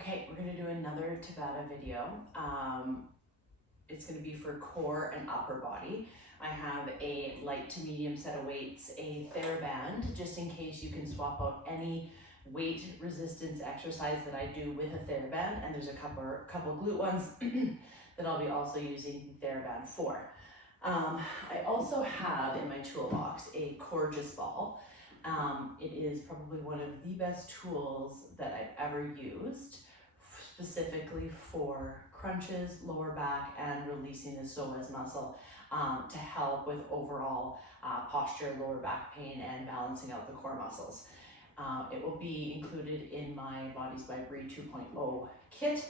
Okay, we're gonna do another tabata video. It's gonna be for core and upper body. I have a light to medium set of weights, a TheraBand, just in case you can swap out any weight resistance exercise that I do with a TheraBand, and there's a couple glute ones that I'll be also using TheraBand for. I also have in my toolbox a Coregeous ball. It is probably one of the best tools that I've ever used, specifically for crunches, lower back, and releasing the psoas muscle to help with overall posture, lower back pain, and balancing out the core muscles. It will be included in my Bodies by Bree 2.0 kit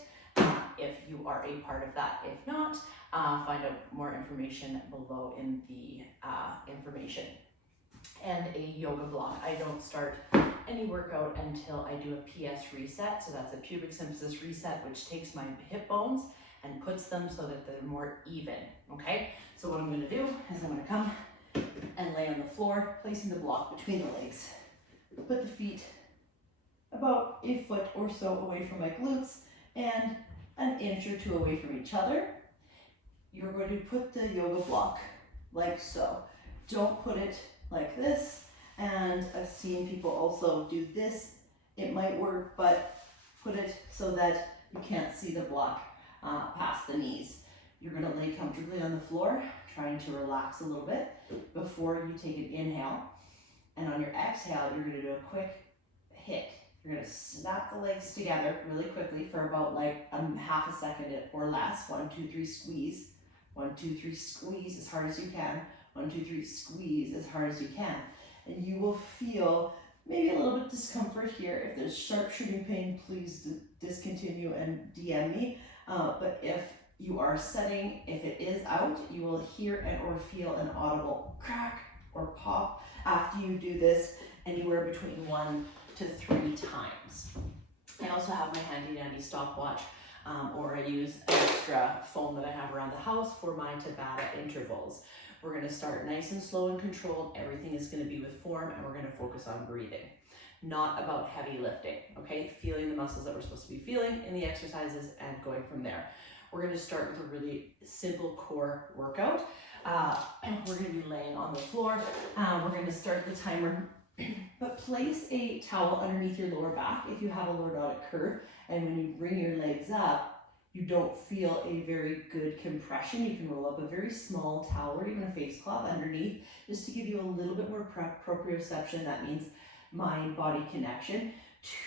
if you are a part of that. If not, find out more information below in the information. And a yoga block. I don't start any workout until I do a PS reset. So that's a pubic symphysis reset, which takes my hip bones and puts them so that they're more even, okay? So what I'm gonna do is I'm gonna come and lay on the floor, placing the block between the legs. Put the feet about a foot or so away from my glutes and an inch or two away from each other. You're going to put the yoga block like so. Don't put it like this, and I've seen people also do this. It might work, but put it so that you can't see the block past the knees. You're gonna lay comfortably on the floor, trying to relax a little bit before you take an inhale. And on your exhale, you're gonna do a quick hit. You're gonna snap the legs together really quickly for about like half a second or less. 1, 2, 3, squeeze. 1, 2, 3, squeeze as hard as you can. 1, 2, 3, squeeze as hard as you can. And you will feel maybe a little bit of discomfort here. If there's sharp shooting pain, please discontinue and DM me. But if you are setting, if it is out, you will hear and or feel an audible crack or pop after you do this anywhere between 1 to 3 times. I also have my handy dandy stopwatch, or I use an extra phone that I have around the house for my tabata intervals. We're gonna start nice and slow and controlled. Everything is gonna be with form, and we're gonna focus on breathing, not about heavy lifting, okay? Feeling the muscles that we're supposed to be feeling in the exercises and going from there. We're gonna start with a really simple core workout. And we're gonna be laying on the floor. We're gonna start the timer, but place a towel underneath your lower back if you have a lordotic curve, and when you bring your legs up, you don't feel a very good compression. You can roll up a very small towel or even a face cloth underneath just to give you a little bit more proprioception. That means mind-body connection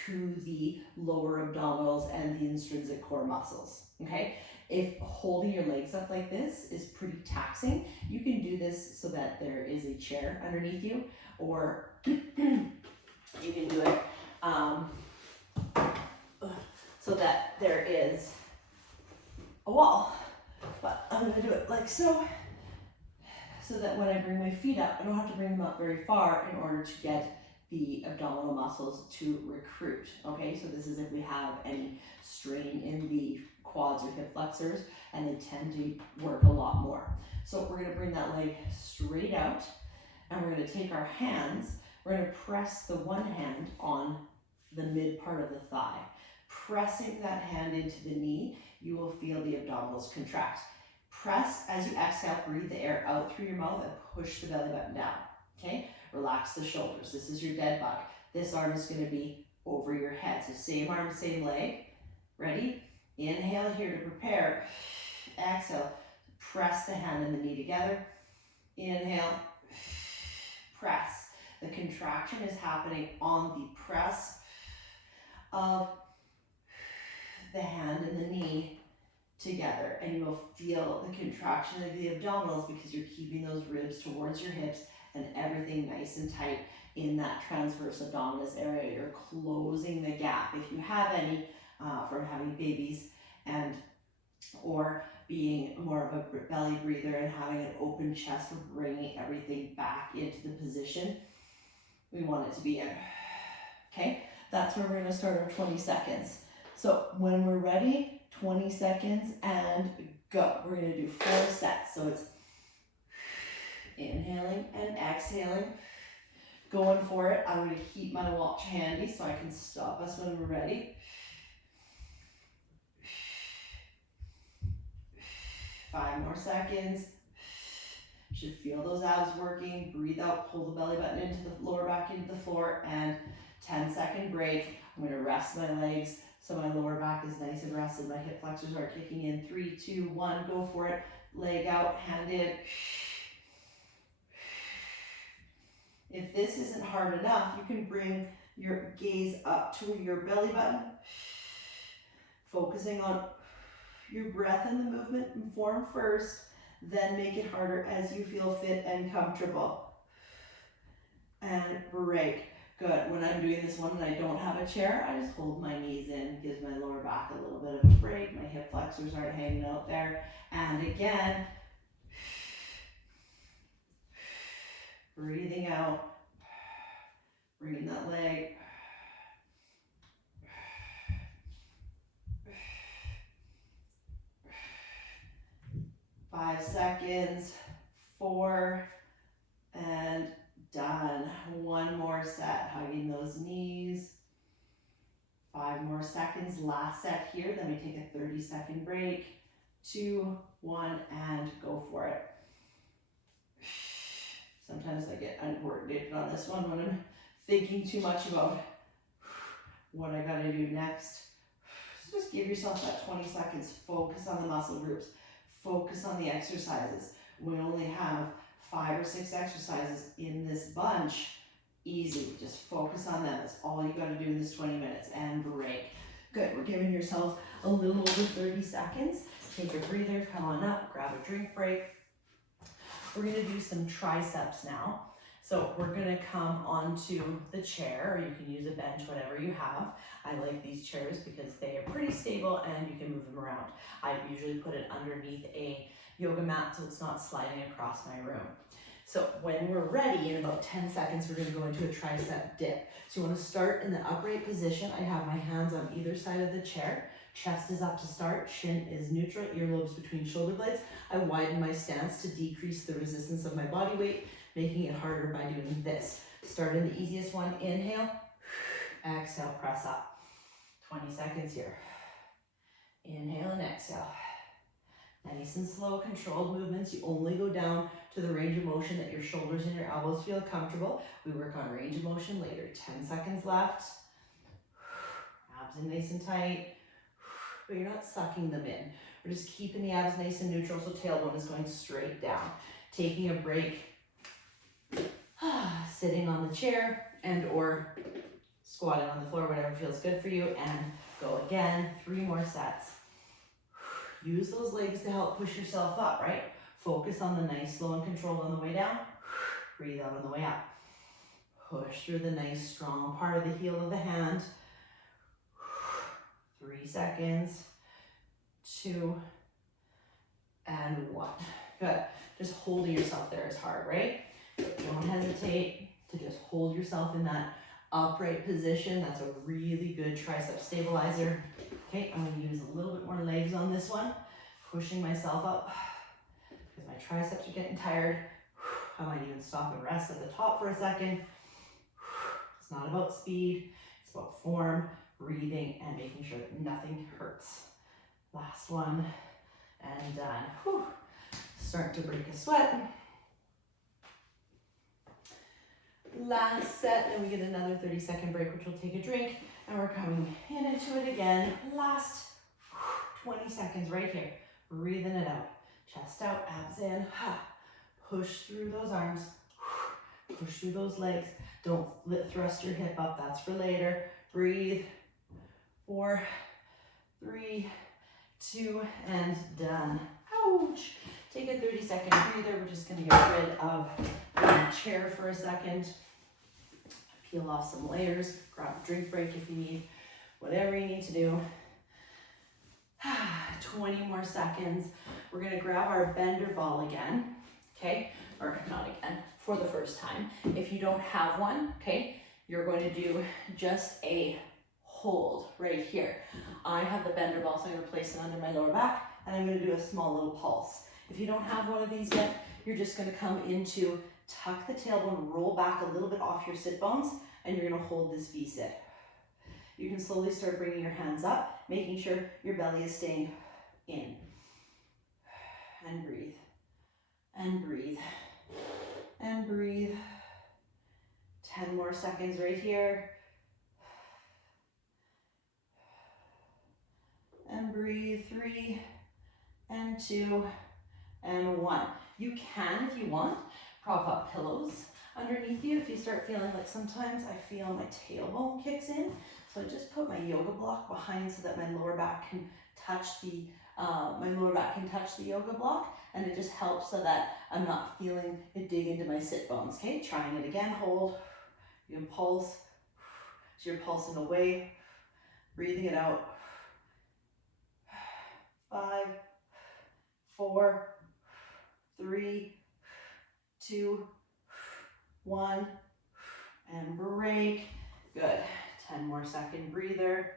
to the lower abdominals and the intrinsic core muscles, okay? If holding your legs up like this is pretty taxing, you can do this so that there is a chair underneath you, or you can do it so that there is a wall. But I'm gonna do it like so that when I bring my feet up, I don't have to bring them up very far in order to get the abdominal muscles to recruit, okay? So this is if we have any strain in the quads or hip flexors, and they tend to work a lot more. So we're gonna bring that leg straight out, and we're gonna take our hands, we're gonna press the one hand on the mid part of the thigh. Pressing that hand into the knee, you will feel the abdominals contract. Press as you exhale, breathe the air out through your mouth and push the belly button down, okay? Relax the shoulders. This is your dead bug. This arm is gonna be over your head. So same arm, same leg. Ready? Inhale here to prepare. Exhale, press the hand and the knee together. Inhale, press. The contraction is happening on the press of the hand and the knee together, and you will feel the contraction of the abdominals because you're keeping those ribs towards your hips and everything nice and tight in that transverse abdominis area. You're closing the gap. If you have any from having babies and or being more of a belly breather and having an open chest, we're bringing everything back into the position we want it to be in, okay? That's where we're gonna start our 20 seconds. So when we're ready, 20 seconds and go. We're gonna do 4 sets. So it's inhaling and exhaling, going for it. I'm gonna keep my watch handy so I can stop us when we're ready. 5 more seconds. Should feel those abs working. Breathe out, pull the belly button into the lower back into the floor, and 10-second break. I'm gonna rest my legs so my lower back is nice and rested. My hip flexors are kicking in. 3, 2, 1, go for it. Leg out, hand in. If this isn't hard enough, you can bring your gaze up to your belly button, focusing on your breath and the movement and form first, then make it harder as you feel fit and comfortable. And break. Good. When I'm doing this one and I don't have a chair, I just hold my knees in, gives my lower back a little bit of a break. My hip flexors aren't hanging out there. And again, breathing out, bringing that leg. 5 seconds, 4, and done. 1 more set, hugging those knees. 5 more seconds, last set here, then we take a 30-second break. 2, 1, and go for it. Sometimes I get uncoordinated on this one when I'm thinking too much about what I gotta do next. So just give yourself that 20 seconds, focus on the muscle groups. Focus on the exercises. We only have 5 or 6 exercises in this bunch. Easy, just focus on them. That's all you gotta do in this 20 minutes, and break. Good, we're giving yourself a little over 30 seconds. Take a breather, come on up, grab a drink break. We're gonna do some triceps now. So we're gonna come onto the chair, or you can use a bench, whatever you have. I like these chairs because they are pretty stable and you can move them around. I usually put it underneath a yoga mat so it's not sliding across my room. So when we're ready, in about 10 seconds, we're gonna go into a tricep dip. So you wanna start in the upright position. I have my hands on either side of the chair. Chest is up to start, shin is neutral, earlobes between shoulder blades. I widen my stance to decrease the resistance of my body weight, making it harder by doing this. Start in the easiest one, inhale, exhale, press up. 20 seconds here. Inhale and exhale. Nice and slow, controlled movements. You only go down to the range of motion that your shoulders and your elbows feel comfortable. We work on range of motion later. 10 seconds left. Abs in nice and tight, but you're not sucking them in. We're just keeping the abs nice and neutral, so tailbone is going straight down. Taking a break, sitting on the chair and or squatting on the floor, whatever feels good for you, and go again. 3 more sets. Use those legs to help push yourself up, right? Focus on the nice, slow and controlled on the way down. Breathe out on the way up. Push through the nice, strong part of the heel of the hand. 3 seconds, 2, and 1. Good. Just holding yourself there is hard, right? Don't hesitate to just hold yourself in that upright position. That's a really good tricep stabilizer. Okay, I'm going to use a little bit more legs on this one, pushing myself up because my triceps are getting tired. I might even stop and rest at the top for a second. It's not about speed, it's about form, breathing, and making sure that nothing hurts. Last one, and done. Whew. Start to break a sweat. Last set, then we get another 30-second break, which will take a drink, and we're coming into it again. Last 20 seconds right here. Breathing it out. Chest out, abs in. Push through those arms. Push through those legs. Don't thrust your hip up, that's for later. Breathe. 4, 3, 2, and done. Ouch. Take a 30-second breather. We're just gonna get rid of the chair for a second. Peel off some layers, grab a drink break if you need, whatever you need to do. 20 more seconds. We're gonna grab our bender ball again, okay? Or not again, for the first time. If you don't have one, okay, you're going to do just a hold right here. I have the bender ball, so I'm gonna place it under my lower back, and I'm gonna do a small little pulse. If you don't have one of these yet, you're just gonna come into tuck the tailbone, roll back a little bit off your sit bones, and you're gonna hold this V-sit. You can slowly start bringing your hands up, making sure your belly is staying in. and breathe, and breathe, and breathe. 10 more seconds right here. And breathe, 3 and 2 and 1. You can, if you want, prop up pillows underneath you if you start feeling like sometimes I feel my tailbone kicks in. So I just put my yoga block behind so that my lower back can touch the yoga block, and it just helps so that I'm not feeling it dig into my sit bones. Okay, trying it again, hold. You can pulse. So you're pulsing away, breathing it out. 5, 4, 3, 2, 1, and break. Good. 10 more second breather.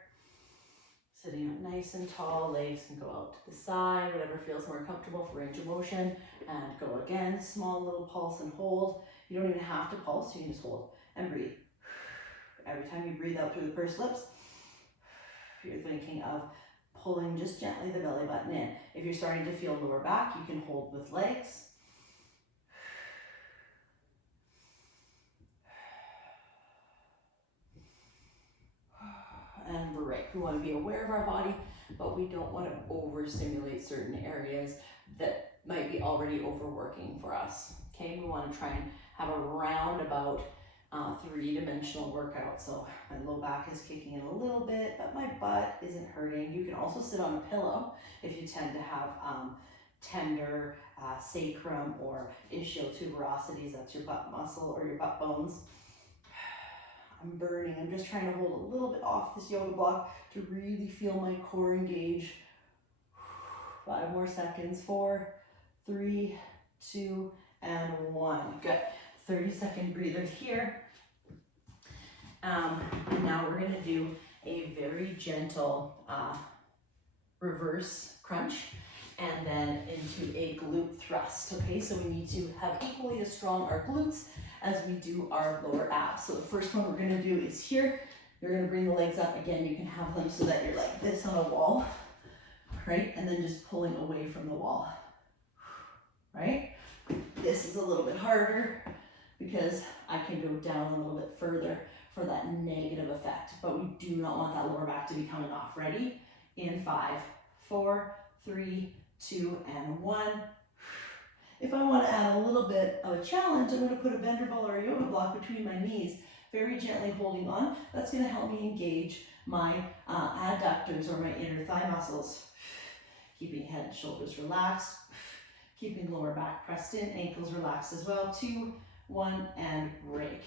Sitting up nice and tall, legs can go out to the side, whatever feels more comfortable for range of motion. And go again, small little pulse and hold. You don't even have to pulse, you can just hold and breathe. Every time you breathe out through the pursed lips, you're thinking of pulling just gently the belly button in. If you're starting to feel lower back, you can hold with legs. And break. We want to be aware of our body, but we don't want to overstimulate certain areas that might be already overworking for us. Okay, we want to try and have a roundabout 3-dimensional workout. So my low back is kicking in a little bit, but my butt isn't hurting. You can also sit on a pillow if you tend to have tender sacrum or ischial tuberosities, that's your butt muscle or your butt bones. I'm burning. I'm just trying to hold a little bit off this yoga block to really feel my core engage. 5 more seconds. 4, 3, 2, and 1. Good. 30-second breather here. And now we're going to do a very gentle reverse crunch and then into a glute thrust. Okay, so we need to have equally as strong our glutes as we do our lower abs. So the first one we're going to do is here. You're going to bring the legs up. Again, you can have them so that you're like this on a wall, right? And then just pulling away from the wall, right? This is a little bit harder because I can go down a little bit further for that negative effect, but we do not want that lower back to be coming off. Ready? In 5, 4, 3, 2, and 1. If I want to add a little bit of a challenge, I'm going to put a bender ball or a yoga block between my knees, very gently holding on. That's going to help me engage my adductors or my inner thigh muscles. Keeping head and shoulders relaxed, keeping lower back pressed in, ankles relaxed as well. 2, 1, and break.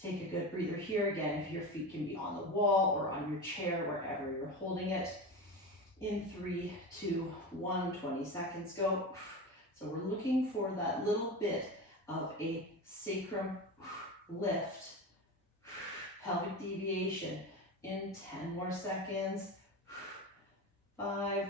Take a good breather here. Again, if your feet can be on the wall or on your chair, wherever you're holding it. In 3, 2, 1, 20 seconds, go. So we're looking for that little bit of a sacrum lift, pelvic deviation. In 10 more seconds. 5.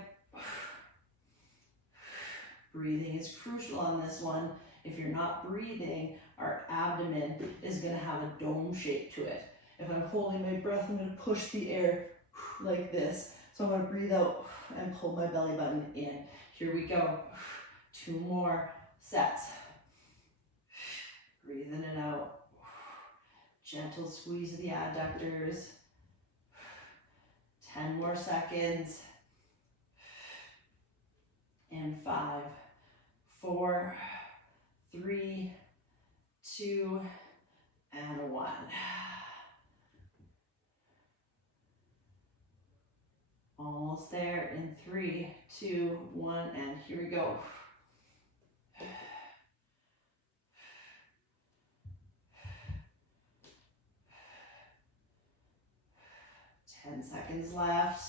Breathing is crucial on this one. If you're not breathing, our abdomen is going to have a dome shape to it. If I'm holding my breath, I'm going to push the air like this. So I'm going to breathe out and pull my belly button in. Here we go. 2 more sets. Breathe in and out. Gentle squeeze of the adductors. 10 more seconds. And 5, 4, 3, 2, and 1. Almost there in 3, 2, 1, and here we go. 10 seconds left.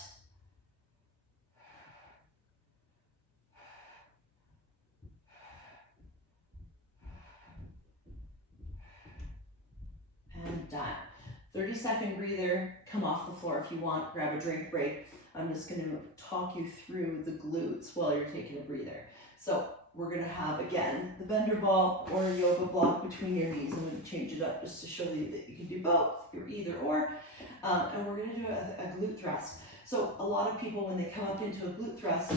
And done. 30-second breather. Come off the floor if you want. Grab a drink break. I'm just going to talk you through the glutes while you're taking a breather. So we're going to have, again, the bender ball or a yoga block between your knees. I'm going to change it up just to show you that you can do both. You're either or. And we're going to do a glute thrust. So a lot of people, when they come up into a glute thrust,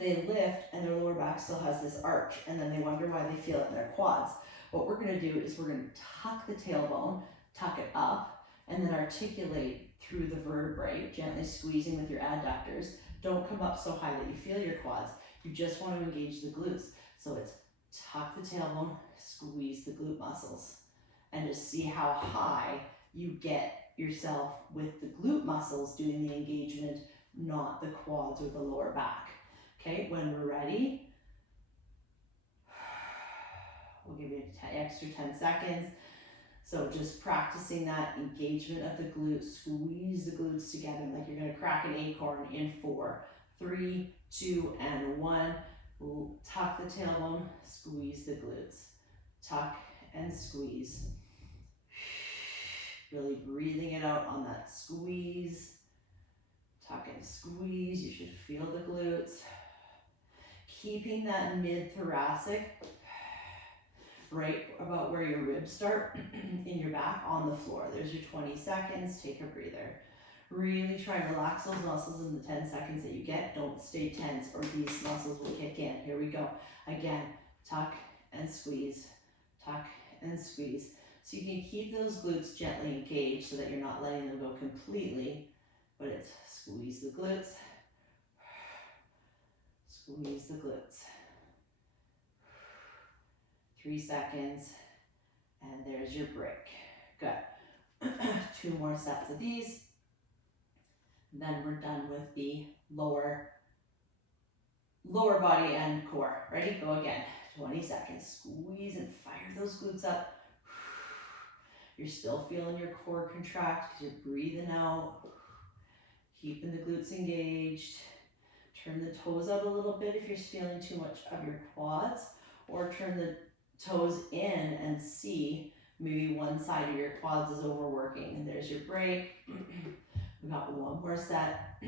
they lift and their lower back still has this arch, and then they wonder why they feel it in their quads. What we're gonna do is we're gonna tuck the tailbone, tuck it up, and then articulate through the vertebrae, gently squeezing with your adductors. Don't come up so high that you feel your quads. You just want to engage the glutes. So it's tuck the tailbone, squeeze the glute muscles, and just see how high you get yourself with the glute muscles doing the engagement, not the quads or the lower back. Okay, when we're ready, we'll give you an extra 10 seconds. So just practicing that engagement of the glutes, squeeze the glutes together like you're gonna crack an acorn in 4, 3, 2, and 1. Tuck the tailbone, squeeze the glutes. Tuck and squeeze. Really breathing it out on that squeeze. Tuck and squeeze, you should feel the glutes. Keeping that mid-thoracic right about where your ribs start in your back on the floor. There's your 20 seconds, take a breather. Really try and relax those muscles in the 10 seconds that you get. Don't stay tense or these muscles will kick in. Here we go. Again, tuck and squeeze, tuck and squeeze. So you can keep those glutes gently engaged so that you're not letting them go completely, but it's squeeze the glutes, squeeze the glutes. 3 seconds, and there's your break. Good. 2 more sets of these. Then we're done with the lower body and core. Ready? Go again. 20 seconds. Squeeze and fire those glutes up. You're still feeling your core contract because you're breathing out. Keeping the glutes engaged. Turn the toes out a little bit if you're feeling too much of your quads, or turn the toes in and see maybe one side of your quads is overworking. And there's your break. We got 1 more set.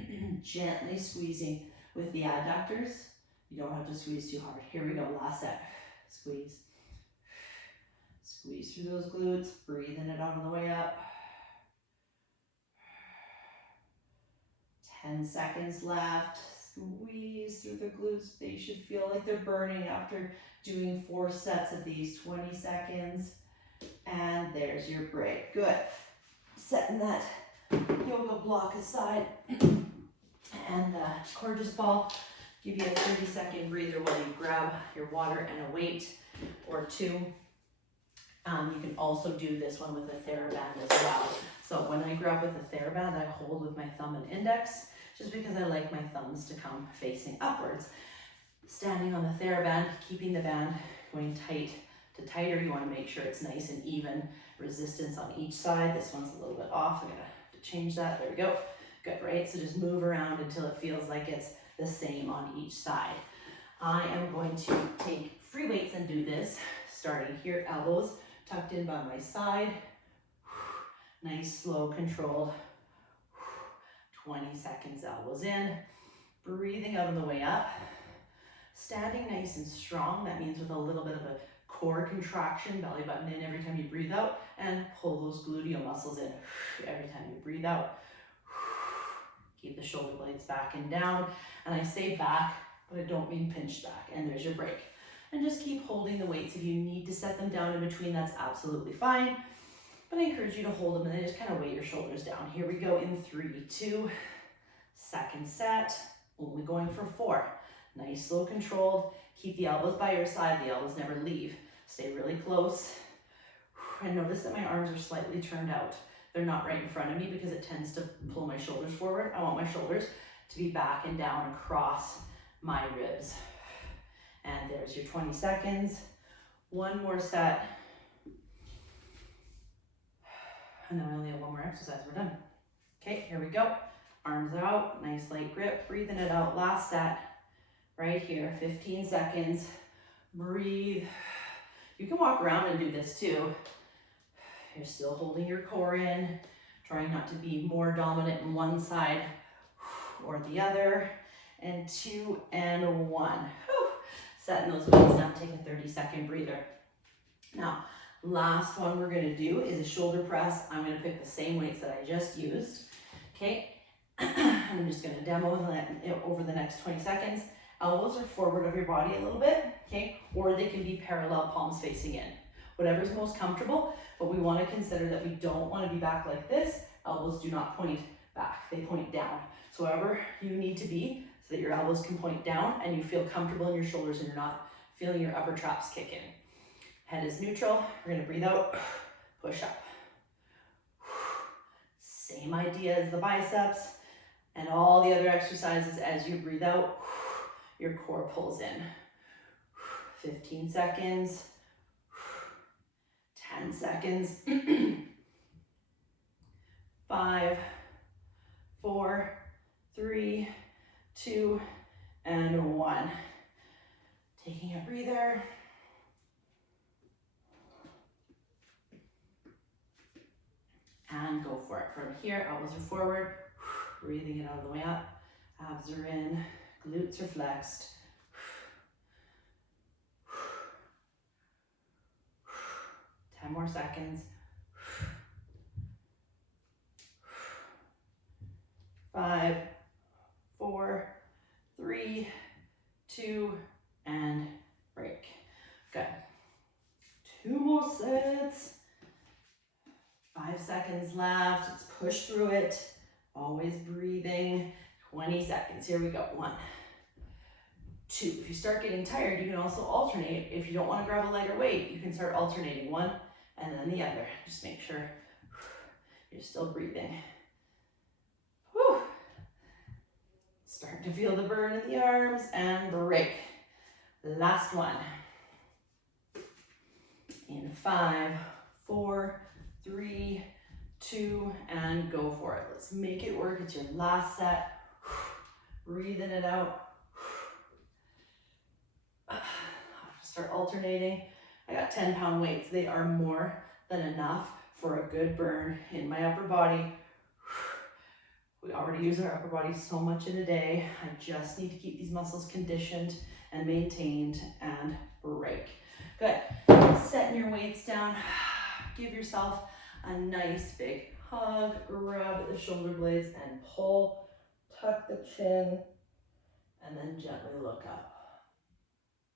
Gently squeezing with the adductors. You don't have to squeeze too hard. Here we go, last set. Squeeze. Squeeze through those glutes, breathing it out on the way up. 10 seconds left. Squeeze through the glutes. They should feel like they're burning after doing 4 sets of these. 20 seconds. And there's your break. Good. Setting that yoga block aside. And gorgeous ball. Give you a 30-second breather while you grab your water and a weight or 2. You can also do this one with a TheraBand as well. So when I grab with a TheraBand, I hold with my thumb and index, just because I like my thumbs to come facing upwards. Standing on the TheraBand, keeping the band going tight to tighter. You want to make sure it's nice and even resistance on each side. This one's a little bit off. I'm going to change that. There we go. Good, right? So just move around until it feels like it's the same on each side. I am going to take free weights and do this, starting here, elbows tucked in by my side. Nice, slow, controlled. 20 seconds, elbows in. Breathing out on the way up. Standing nice and strong. That means with a little bit of a core contraction, belly button in every time you breathe out, and pull those gluteal muscles in every time you breathe out. Keep the shoulder blades back and down. And I say back, but I don't mean pinch back. And there's your break. And just keep holding the weights. If you need to set them down in between, that's absolutely fine. But I encourage you to hold them and then just kind of weight your shoulders down. Here we go in 3, 2. Second set, only going for 4. Nice, slow, controlled. Keep the elbows by your side. The elbows never leave. Stay really close. And notice that my arms are slightly turned out. They're not right in front of me because it tends to pull my shoulders forward. I want my shoulders to be back and down across my ribs. And there's your 20 seconds. 1 more set. And then we only have 1 more exercise. We're done. Okay, here we go. Arms out, nice light grip, breathing it out. Last set, right here, 15 seconds. Breathe. You can walk around and do this too. You're still holding your core in, trying not to be more dominant in one side or the other. And 2 and 1. Whew. Setting those weights down, take a 30-second breather. Now, last one we're gonna do is a shoulder press. I'm gonna pick the same weights that I just used, okay? I'm just gonna demo that over the next 20 seconds, Elbows are forward of your body a little bit, okay? Or they can be parallel, palms facing in. Whatever's most comfortable, but we want to consider that we don't want to be back like this. Elbows do not point back, they point down. So wherever you need to be so that your elbows can point down and you feel comfortable in your shoulders and you're not feeling your upper traps kick in. Head is neutral. We're going to breathe out, push up. Same idea as the biceps and all the other exercises. As you breathe out, your core pulls in. 15 seconds, 10 seconds, 5, 4, 3, 2, and 1. Taking a breather. And go for it. From here, elbows are forward, breathing it all the way up. Abs are in, glutes are flexed. 10 more seconds. 5, 4, 3, 2, and break. Good. 2 more sets. 5 seconds left. Let's push through it. Always breathing. 20 seconds. Here we go. 1, 2. If you start getting tired, you can also alternate. If you don't want to grab a lighter weight, you can start alternating one and then the other. Just make sure you're still breathing. Whew. Start to feel the burn in the arms and break. Last one. In 5, 4, 3, 2, and go for it. Let's make it work. It's your last set. Breathing it out. Start alternating. I got 10-pound weights. They are more than enough for a good burn in my upper body. We already use our upper body so much in a day. I just need to keep these muscles conditioned and maintained and break. Good. Setting your weights down. Give yourself a nice big hug. Grab at the shoulder blades and pull. Tuck the chin and then gently look up.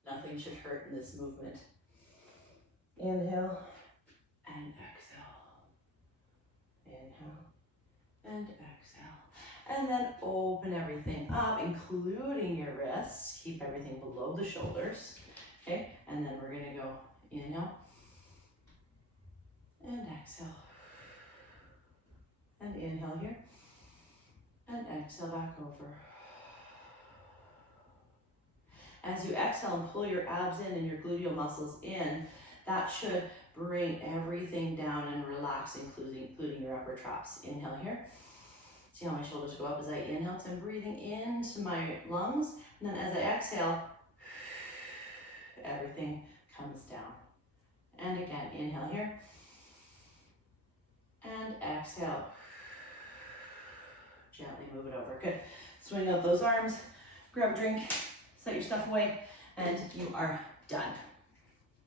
Nothing should hurt in this movement. Inhale and exhale. Inhale and exhale. And then open everything up, including your wrists. Keep everything below the shoulders. Okay, and then we're gonna go inhale and exhale. And inhale here. And exhale back over. As you exhale and pull your abs in and your gluteal muscles in, that should bring everything down and relax, including your upper traps. Inhale here. See how my shoulders go up as I inhale, because I'm breathing into my lungs. And then as I exhale, everything comes down. And again, inhale here. And exhale. Gently move it over. Good. Swing out those arms, grab a drink, set your stuff away, and you are done.